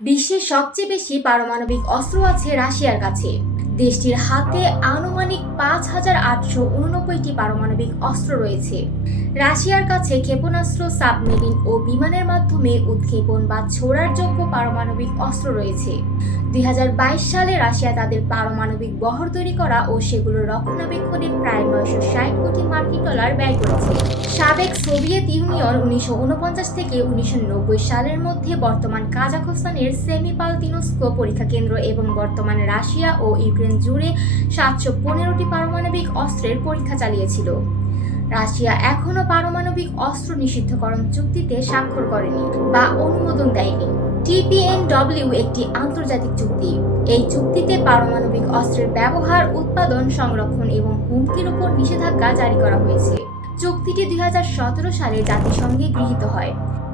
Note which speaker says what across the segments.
Speaker 1: বিশ্বের সবচেয়ে বেশি পারমাণবিক অস্ত্র আছে রাশিয়ার কাছে। দেশটির হাতে আনুমানিক পাঁচ হাজার আটশো উননব্বইটি পারমাণবিক অস্ত্র রয়েছে। রাশিয়ার কাছে ক্ষেপণাস্ত্র, সাবমেরিন ও বিমানের মাধ্যমে উৎক্ষেপণ বা ছোড়ার যোগ্য পারমাণবিক অস্ত্র রয়েছে। দুই হাজার বাইশ সালে রাশিয়া তাদের পারমাণবিক বহর তৈরি করা ও সেগুলোর রক্ষণাবেক্ষণে প্রায় নয়শো ষাট কোটি মার্কিন ডলার ব্যয় করেছে। সাবেক সোভিয়েত ইউনিয়ন উনিশশো ঊনপঞ্চাশ থেকে উনিশশো নব্বই সালের মধ্যে বর্তমান কাজাখস্তানের সেমিপালতিনস্কো পরীক্ষা কেন্দ্র এবং বর্তমানে রাশিয়া ও ইউক্রেন জুড়ে সাতশো পনেরোটি পারমাণবিক অস্ত্রের পরীক্ষা চালিয়েছিল। রাশিয়া এখনও পারমাণবিক অস্ত্র নিষিদ্ধকরণ চুক্তিতে স্বাক্ষর করেনি বা অনুমোদন দেয়নি। টিপিএনডব্লিউ একটি আন্তর্জাতিক চুক্তি। এই চুক্তিতে পারমাণবিক অস্ত্রের ব্যবহার, উৎপাদন, সংরক্ষণ এবং হুমকির উপর নিষেধাজ্ঞা জারি করা হয়েছে। চুক্তিটি দুই হাজার সতেরো সালে জাতিসংঘে গৃহীত হয়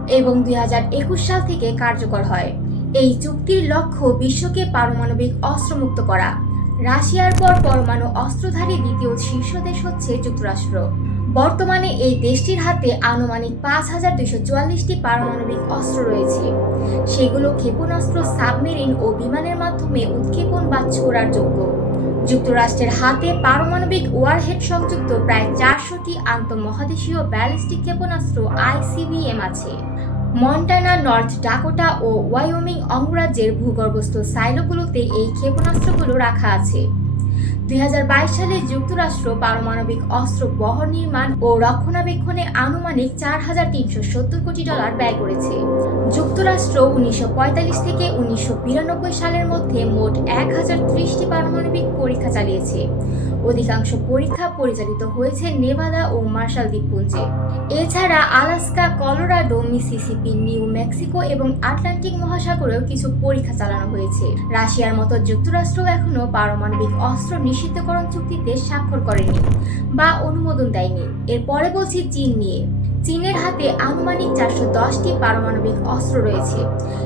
Speaker 1: এবং দুই হাজার একুশ সাল থেকে কার্যকর হয়। এই চুক্তির লক্ষ্য বিশ্বকে পারমাণবিক অস্ত্রমুক্ত করা। রাশিয়ার পর পরমাণু অস্ত্রধারী দ্বিতীয় শীর্ষ দেশ হচ্ছে যুক্তরাষ্ট্র। বর্তমানে এই দেশটির হাতে আনুমানিক পাঁচ হাজার দুইশো চুয়াল্লিশটি পারমাণবিক অস্ত্র রয়েছে। সেগুলো ক্ষেপণাস্ত্র, সাবমেরিন ও বিমানের মাধ্যমে উৎক্ষেপণ বা ছোড়ার যোগ্য। যুক্তরাষ্ট্রের হাতে পারমাণবিক ওয়ারহেড সংযুক্ত প্রায় চারশোটি আন্তঃমহাদেশীয় ব্যালিস্টিক ক্ষেপণাস্ত্র আইসিবিএম আছে। মন্টানা, নর্থ ডাকোটা ও ওয়াইওমিং অঙ্গরাজ্যের ভূগর্ভস্থ সাইলোগুলোতে এই ক্ষেপণাস্ত্রগুলো রাখা আছে। দুই হাজার বাইশ সালে যুক্তরাষ্ট্র পারমাণবিক অস্ত্র বহর নির্মাণ ও রক্ষণাবেক্ষণে আনুমানিক চার হাজার তিনশো সত্তর কোটি ডলার ব্যয় করেছে। যুক্তরাষ্ট্র উনিশশো পঁয়তাল্লিশ থেকে উনিশশো বিরানব্বই সালের মধ্যে মোট এক হাজার ত্রিশটি পারমাণবিক পরীক্ষা চালিয়েছে। অধিকাংশ পরীক্ষা পরিচালিত হয়েছে নেভাদা ও মার্শাল দ্বীপপুঞ্জে। এছাড়া Alaska, Colorado, Mississippi, New Mexico এবং আটলান্টিক মহাসাগরেও কিছু পরীক্ষা চালানো হয়েছে। রাশিয়ার মতো যুক্তরাষ্ট্র এখনও পারমাণবিক অস্ত্র নিষিদ্ধকরণ চুক্তিতে স্বাক্ষর করেনি বা অনুমোদন দেয়নি। এরপরে বলছি চীন নিয়ে। চীনের হাতে আনুমানিক চারশো দশটি পারমাণবিক অস্ত্র রয়েছে।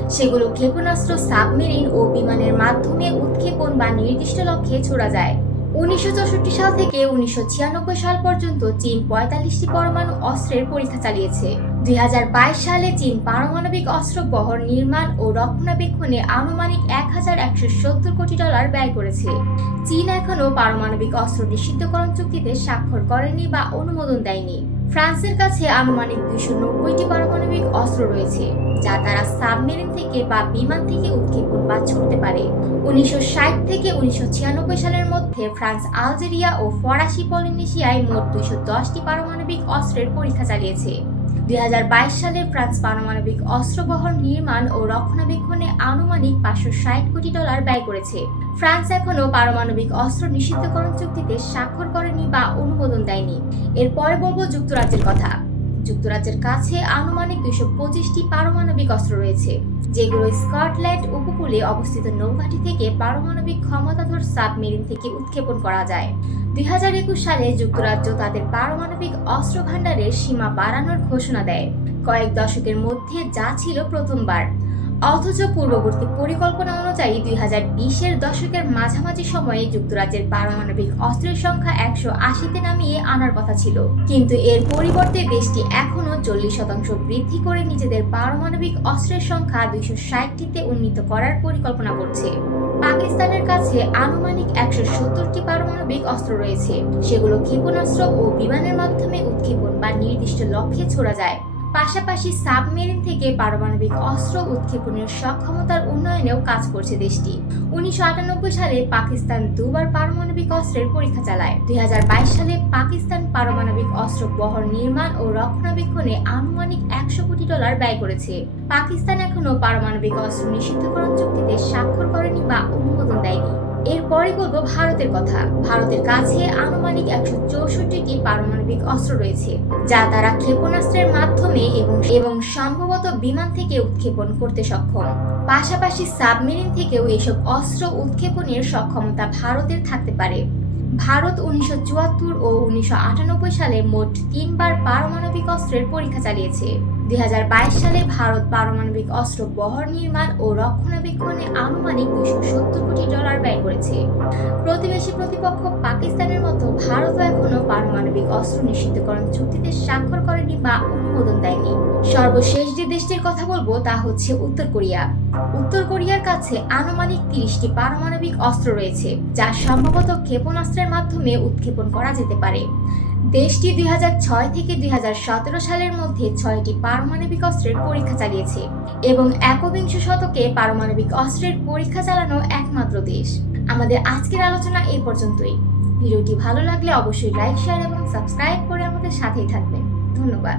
Speaker 1: সেগুলো ক্ষেপণাস্ত্র, সাবমেরিন ও বিমানের মাধ্যমে উৎক্ষেপণ বা নির্দিষ্ট লক্ষ্যে ছোড়া যায়। উনিশশো চৌষট্টি সাল থেকে উনিশশো ছিয়ানব্বই সাল পর্যন্ত চীন পঁয়তাল্লিশটি পরমাণু অস্ত্রের পরীক্ষা চালিয়েছে। দুই হাজার বাইশ সালে চীন পারমাণবিক অস্ত্র বহর নির্মাণ ও রক্ষণাবেক্ষণে আনুমানিক এক হাজার একশো সত্তর কোটি ডলার ব্যয় করেছে। চীন এখনও পারমাণবিক অস্ত্র নিষিদ্ধকরণ চুক্তিতে স্বাক্ষর করেনি বা অনুমোদন দেয়নি। ফ্রান্সের কাছে আনুমানিক দুইশো নব্বইটি পারমাণবিক অস্ত্র রয়েছে, যা তারা সাবমেরিন থেকে বা বিমান থেকে উৎক্ষেপণ বা ছুটতে পারে। উনিশশো ষাট থেকে উনিশশো ছিয়ানব্বই সালের মধ্যে ফ্রান্স, আলজেরিয়া ও ফরাসি পলিনেশিয়ায় মোট দুইশো দশটি পারমাণবিক অস্ত্রের পরীক্ষা চালিয়েছে। দুই হাজার বাইশ সালে ফ্রান্স পারমাণবিক অস্ত্র বহর নির্মাণ ও রক্ষণাবেক্ষণে আনুমানিক পাঁচশো ষাট কোটি ডলার ব্যয় করেছে। ফ্রান্স এখনও পারমাণবিক অস্ত্র নিষিদ্ধকরণ চুক্তিতে স্বাক্ষর করেনি বা অনুমোদন দেয়নি। এরপরে বলব যুক্তরাজ্যের কথা। যুক্তরাজ্যের কাছে আনুমানিক দুশো পঁচিশটি পারমাণবিক অস্ত্র রয়েছে, যেগুলো স্কটল্যান্ড উপকূলে অবস্থিত নৌঘাটি থেকে পারমাণবিক ক্ষমতাধর সাবমেরিন থেকে উৎক্ষেপণ করা যায়। দুই হাজার একুশ সালে যুক্তরাজ্য তাদের পারমাণবিক অস্ত্র ভাণ্ডারের সীমা বাড়ানোর ঘোষণা দেয়। কয়েক দশকের মধ্যে যা ছিল প্রথমবার। অথচ পূর্ববর্তী পরিকল্পনা অনুযায়ী দুই হাজার বিশের দশকের মাঝামাঝি সময়ে যুক্তরাজ্যের পারমাণবিক অস্ত্রের সংখ্যা একশো আশিতে নামিয়ে আনার কথা ছিল। কিন্তু এর পরিবর্তে দেশটি এখনও চল্লিশ শতাংশ বৃদ্ধি করে নিজেদের পারমাণবিক অস্ত্রের সংখ্যা দুইশো ষাটটিতে উন্নীত করার পরিকল্পনা করছে। পাকিস্তানের কাছে আনুমানিক একশো সত্তরটি পারমাণবিক অস্ত্র রয়েছে। সেগুলো ক্ষেপণাস্ত্র ও বিমানের মাধ্যমে উৎক্ষেপণ বা নির্দিষ্ট লক্ষ্যে ছোড়া যায়। পাশাপাশি সাবমেরিন থেকে পারমাণবিক অস্ত্র উৎক্ষেপণের সক্ষমতার উন্নয়নেও কাজ করছে দেশটি। উনিশশো আটানব্বই সালে পাকিস্তান দুবার পারমাণবিক অস্ত্রের পরীক্ষা চালায়। দুই হাজার বাইশ সালে পাকিস্তান পারমাণবিক অস্ত্র বহর নির্মাণ ও রক্ষণাবেক্ষণে আনুমানিক একশো কোটি ডলার ব্যয় করেছে। পাকিস্তান এখনও পারমাণবিক অস্ত্র নিষিদ্ধকরণ চুক্তিতে স্বাক্ষর করেনি বা অনুমোদন দেয়নি। এরপরে বলব ভারতের কথা। ভারতের কাছে আনুমানিক একশো চৌষট্টিটি পারমাণবিক অস্ত্র রয়েছে, যা তারা ক্ষেপণাস্ত্রের মাধ্যমে এবং এবং সম্ভবত বিমান থেকে উৎক্ষেপণ করতে সক্ষম। পাশাপাশি সাবমেরিন থেকেও এসব অস্ত্র উৎক্ষেপণের সক্ষমতা ভারতের থাকতে পারে। ভারত উনিশশো চুয়াত্তর ও উনিশশো আটানব্বই সালে মোট তিনবার পারমাণবিক অস্ত্রের পরীক্ষা চালিয়েছে। দু হাজার বাইশ সালে ভারত পারমাণবিক অস্ত্র বহর নির্মাণ ও রক্ষণাবেক্ষণে আনুমানিক দুশো সত্তর কোটি ডলার ব্যয় করেছে। প্রতিবেশী প্রতিপক্ষ পাকিস্তানের মতো ভারতও এখনও পারমাণবিক অস্ত্র নিষিদ্ধকরণ চুক্তিতে স্বাক্ষর করেনি বা অনুমোদন দেয়নি। সর্বশেষ যে দেশটির কথা বলব তা হচ্ছে উত্তর কোরিয়া। উত্তর কোরিয়ার কাছে আনুমানিক তিরিশটি পারমাণবিক অস্ত্র রয়েছে, যা সম্ভবত ক্ষেপণাস্ত্রের মাধ্যমে উৎক্ষেপণ করা যেতে পারে। দেশটি দুই হাজার ছয় থেকে দুই হাজার সতেরো সালের মধ্যে ছয়টি পারমাণবিক অস্ত্রের পরীক্ষা চালিয়েছে এবং একবিংশ শতকে পারমাণবিক অস্ত্রের পরীক্ষা চালানো একমাত্র দেশ। আমাদের আজকের আলোচনা এই পর্যন্তই। ভিডিওটি ভালো লাগলে অবশ্যই লাইক, শেয়ার এবং সাবস্ক্রাইব করে আমাদের সাথেই থাকবেন। ধন্যবাদ।